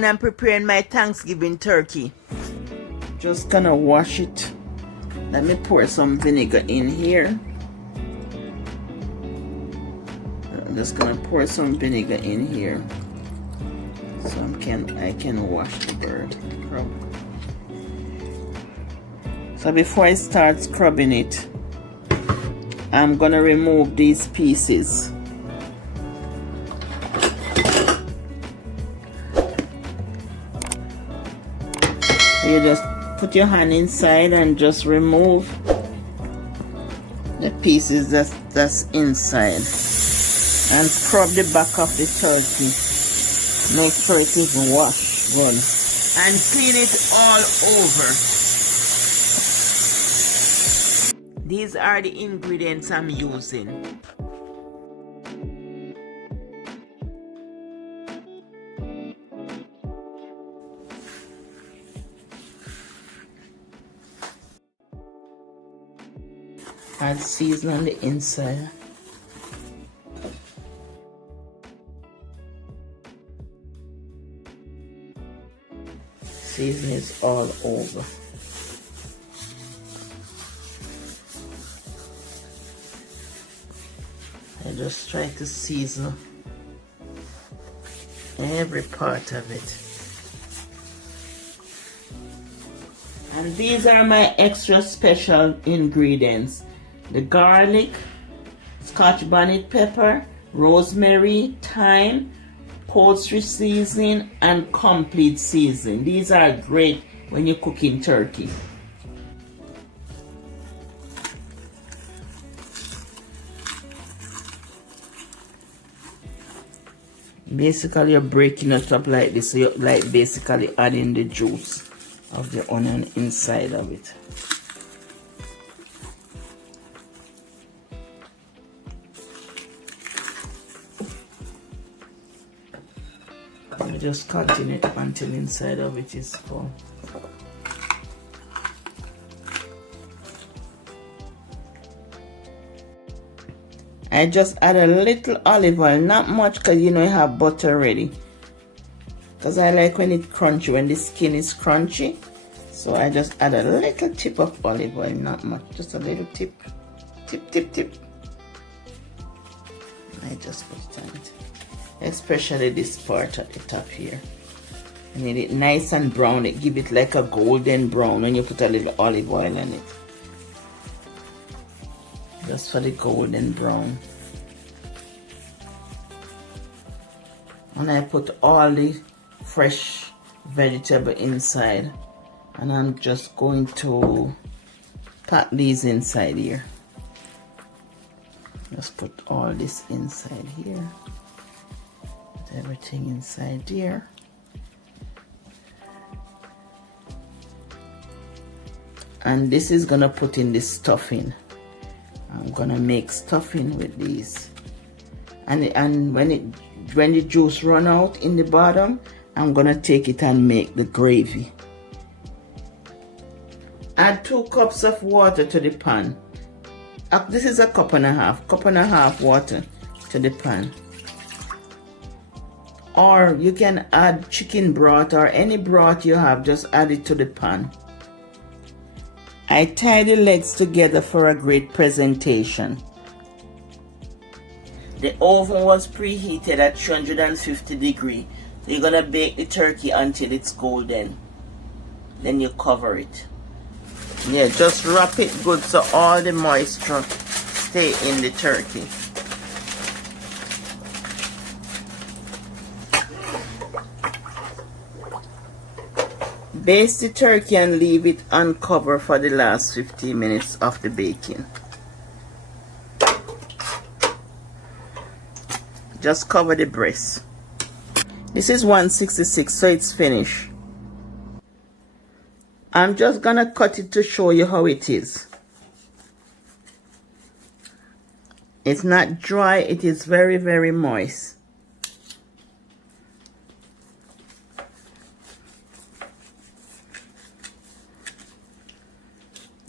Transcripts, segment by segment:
everyone, I'm preparing my Thanksgiving turkey. Just gonna wash it. Let me pour some vinegar in here. I'm just gonna pour some vinegar in here so I can wash the bird. So before I start scrubbing it, I'm gonna remove these pieces. You just put your hand inside and just remove the pieces that's inside and scrub the back of the turkey. Make sure it is washed good and clean it all over. These are the ingredients I'm using. Add season on the inside. Season is all over. I just try to season every part of it. And these are my extra special ingredients. The garlic, Scotch bonnet pepper, rosemary, thyme, poultry seasoning, and complete seasoning. These are great when you're cooking turkey. Basically, you're breaking it up like this, so you're like basically adding the juice of the onion inside of it. You just continue it until inside of it is full. I just add a little olive oil, not much, because you know you have butter ready. Because I like when it's crunchy, when the skin is crunchy. So I just add a little tip of olive oil, not much, just a little tip. Tip. I just put it on it. Especially this part at the top here. I need it nice and brown. It give it like a golden brown when you put a little olive oil on it. Just for the golden brown. And I put all the fresh vegetable inside. And I'm just going to pack these inside here. Just put all this inside here. Put everything inside here. And this is gonna put in the stuffing. I'm gonna make stuffing with these. And when the juice run out in the bottom, I'm gonna take it and make the gravy. Add 2 cups of water to the pan. This is a cup and a half water to the pan. Or you can add chicken broth or any broth you have, just add it to the pan. I tie the legs together for a great presentation. The oven was preheated at 350 degrees. So you're gonna bake the turkey until it's golden. Then you cover it. Yeah, just wrap it good so all the moisture stay in the turkey. Baste the turkey and leave it uncovered for the last 15 minutes of the baking. Just cover the breast. This is 166, so it's finished. I'm just gonna cut it to show you how it is. It's not dry, it is very, very moist.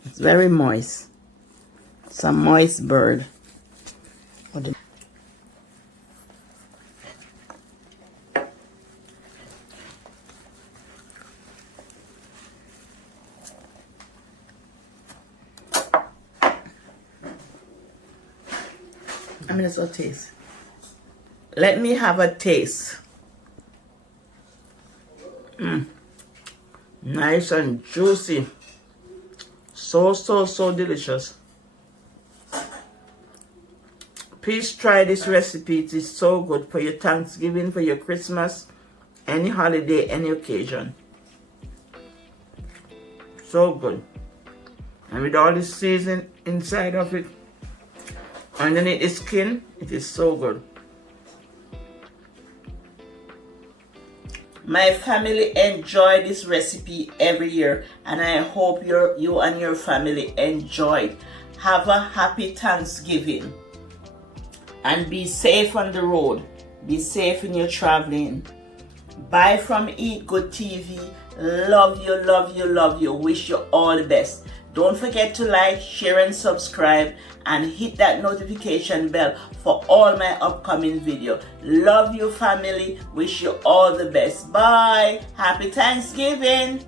It's very moist. It's a moist bird. I mean, it's a taste. Let me have a taste. Nice and juicy. So delicious. Please try this recipe. It is so good for your Thanksgiving, for your Christmas, any holiday, any occasion. So good. And with all this seasoning inside of it, underneath the skin, it is so good. My family enjoy this recipe every year, and I hope you and your family enjoy it. Have a happy Thanksgiving, and be safe on the road. Be safe in your traveling. Bye from Eat Good TV. Love you, love you, love you. Wish you all the best. Don't forget to like, share, and subscribe, and hit that notification bell for all my upcoming videos. Love you, family. Wish you all the best. Bye. Happy Thanksgiving.